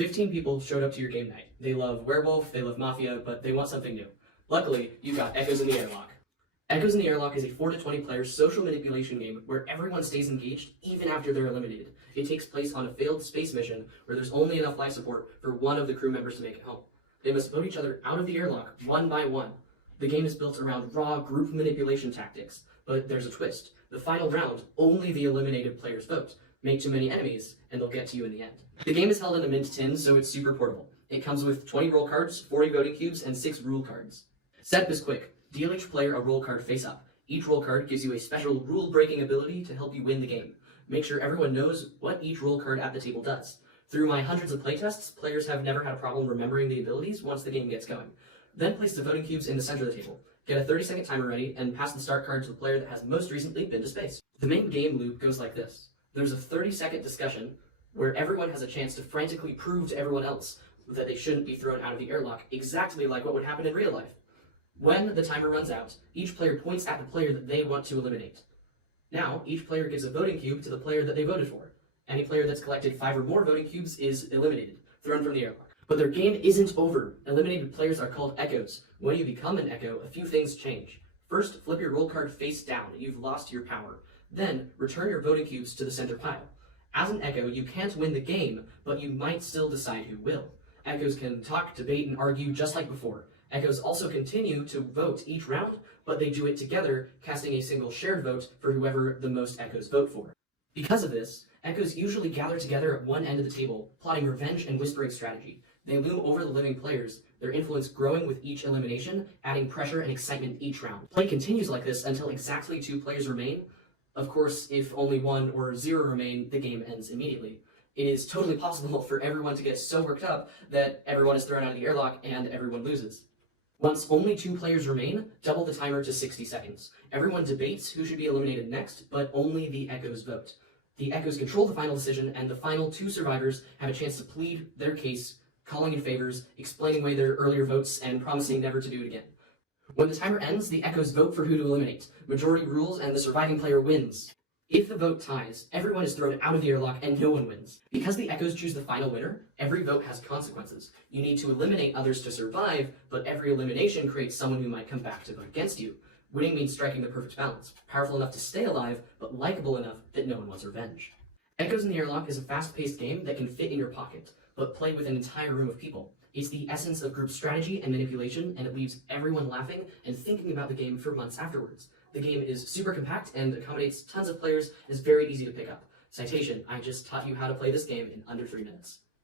15 people showed up to your game night. They love Werewolf, they love Mafia, but they want something new. Luckily, you got Echoes in the Airlock. Echoes in the Airlock is a 4 to 20 player social manipulation game where everyone stays engaged even after they're eliminated. It takes place on a failed space mission where there's only enough life support for one of the crew members to make it home. They must vote each other out of the airlock one by one. The game is built around raw group manipulation tactics, but there's a twist. The final round, only the eliminated players vote. Make too many enemies, and they'll get to you in the end. The game is held in a mint tin, so it's super portable. It comes with 20 roll cards, 40 voting cubes, and 6 rule cards. Setup is quick. Deal each player a roll card face up. Each roll card gives you a special rule-breaking ability to help you win the game. Make sure everyone knows what each roll card at the table does. Through my hundreds of playtests, players have never had a problem remembering the abilities once the game gets going. Then place the voting cubes in the center of the table. Get a 30-second timer ready, and pass the start card to the player that has most recently been to space. The main game loop goes like this. There's a 30-second discussion where everyone has a chance to frantically prove to everyone else that they shouldn't be thrown out of the airlock, exactly like what would happen in real life. When the timer runs out, each player points at the player that they want to eliminate. Now, each player gives a voting cube to the player that they voted for. Any player that's collected 5 or more voting cubes is eliminated, thrown from the airlock. But their game isn't over. Eliminated players are called echoes. When you become an echo, a few things change. First, flip your roll card face down. You've lost your power. Then, return your voting cubes to the center pile. As an echo, you can't win the game, but you might still decide who will. Echoes can talk, debate, and argue just like before. Echoes also continue to vote each round, but they do it together, casting a single shared vote for whoever the most echoes vote for. Because of this, echoes usually gather together at one end of the table, plotting revenge and whispering strategy. They loom over the living players, their influence growing with each elimination, adding pressure and excitement each round. Play continues like this until exactly 2 players remain. Of course, if only 1 or 0 remain, the game ends immediately. It is totally possible for everyone to get so worked up that everyone is thrown out of the airlock and everyone loses. Once only 2 players remain, double the timer to 60 seconds. Everyone debates who should be eliminated next, but only the echoes vote. The echoes control the final decision, and the final 2 survivors have a chance to plead their case, calling in favors, explaining away their earlier votes, and promising never to do it again. When the timer ends, the echoes vote for who to eliminate. Majority rules, and the surviving player wins. If the vote ties, everyone is thrown out of the airlock and no one wins. Because the echoes choose the final winner, every vote has consequences. You need to eliminate others to survive, but every elimination creates someone who might come back to vote against you. Winning means striking the perfect balance, powerful enough to stay alive, but likable enough that no one wants revenge. Echoes in the Airlock is a fast-paced game that can fit in your pocket, but play with an entire room of people. It's the essence of group strategy and manipulation, and it leaves everyone laughing and thinking about the game for months afterwards. The game is super compact and accommodates tons of players and is very easy to pick up. Citation, I just taught you how to play this game in under 3 minutes.